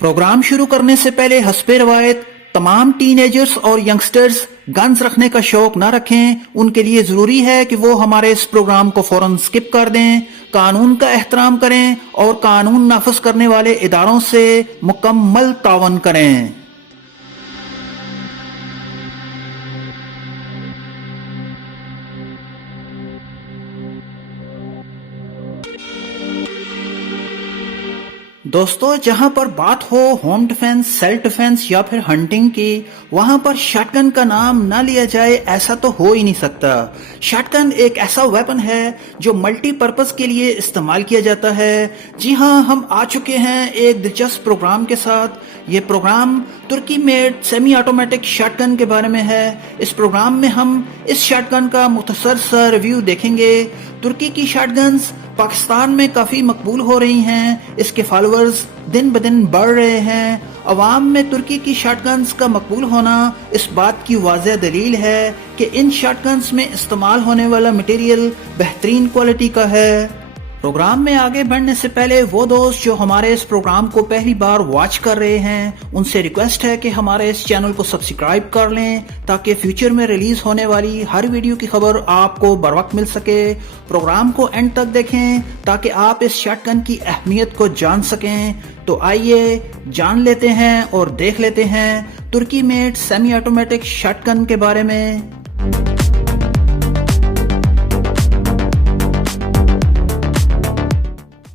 Programme शुरू करने से पहले हस्बे रवायत तमाम टीनेजर्स और यंगस्टर्स गन्स रखने का शौक ना रखें। उनके लिए जरूरी है कि वो हमारे इस प्रोग्राम को फौरन स्किप कर दें, कानून का एहतराम करें और कानून नाफिज करने वाले इदारों से मुकम्मल तावन करें। दोस्तों, जहां पर बात हो होम डिफेंस, सेल्फ डिफेंस या फिर हंटिंग की, वहां पर शॉटगन का नाम ना लिया जाए ऐसा तो हो ही नहीं सकता। शॉटगन एक ऐसा वेपन है जो मल्टीपर्पज के लिए इस्तेमाल किया जाता है। जी हां, हम आ चुके हैं एक दिलचस्प प्रोग्राम के साथ। ये प्रोग्राम तुर्की मेड सेमी ऑटोमेटिक शॉटगन के बारे में है। इस प्रोग्राम में हम इस शॉटगन का मुख्तसर सा रिव्यू देखेंगे। तुर्की की शॉटगन्स पाकिस्तान में काफी मकबूल हो रही हैं। इसके फॉलोअर्स दिन ब दिन बढ़ रहे हैं। अवाम में तुर्की की शॉटगन्स का मकबूल होना इस बात की वाज़ेह दलील है कि इन शॉटगन्स में इस्तेमाल होने वाला मटेरियल बेहतरीन क्वालिटी का है। प्रोग्राम में आगे बढ़ने से पहले वो दोस्त जो हमारे इस प्रोग्राम को पहली बार वॉच कर रहे हैं, उनसे रिक्वेस्ट है कि हमारे इस चैनल को सब्सक्राइब कर लें ताकि फ्यूचर में रिलीज होने वाली हर वीडियो की खबर आपको बर वक्त मिल सके। प्रोग्राम को एंड तक देखें ताकि आप इस शॉटगन की अहमियत को जान सकें। तो आइए जान लेते हैं और देख लेते हैं तुर्की मेड सेमी ऑटोमेटिक शॉटगन के बारे में।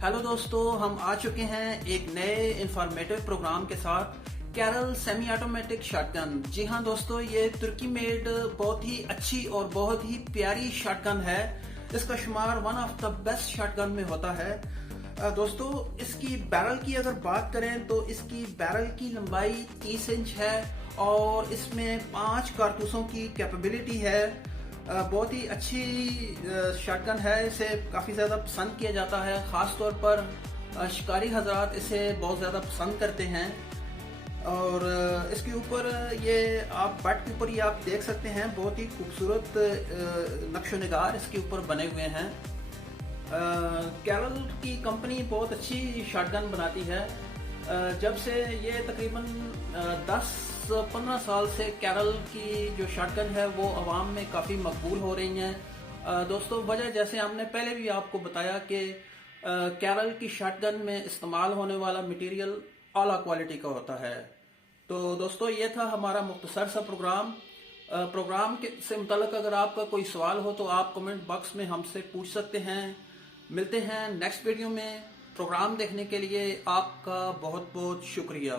हेलो दोस्तों, हम आ चुके हैं एक नए इंफॉर्मेटिव प्रोग्राम के साथ, कैरल सेमी ऑटोमेटिक शॉटगन। जी हाँ दोस्तों, ये तुर्की मेड बहुत ही अच्छी और बहुत ही प्यारी शॉटगन है। इसका शुमार one of the best shotgun में होता है। दोस्तों, इसकी बैरल की अगर बात करें तो इसकी बैरल की लंबाई 30 इंच है और इसमें 5 कारतूसों की कैपेबिलिटी है। बहुत ही अच्छी शॉटगन है। इसे काफ़ी ज़्यादा पसंद किया जाता है, ख़ास तौर पर शिकारी हजरात इसे बहुत ज़्यादा पसंद करते हैं। और इसके ऊपर ये आप बट के ऊपर ही आप देख सकते हैं, बहुत ही खूबसूरत नक्शो निगार इसके ऊपर बने हुए हैं। कैरल की कंपनी बहुत अच्छी शॉटगन बनाती है। जब से ये तकरीबन 10-15 साल से कैरल की जो शॉटगन है वो अवाम में काफ़ी मकबूल हो रही हैं। दोस्तों, वजह जैसे हमने पहले भी आपको बताया कि कैरल की शॉटगन में इस्तेमाल होने वाला मटेरियल आला क्वालिटी का होता है। तो दोस्तों, ये था हमारा मुख्तसर सा प्रोग्राम। प्रोग्राम के से मुताल्लिक अगर आपका कोई सवाल हो तो आप कमेंट बॉक्स में हमसे पूछ सकते हैं। मिलते हैं नेक्स्ट वीडियो में। प्रोग्राम देखने के लिए आपका बहुत बहुत शुक्रिया।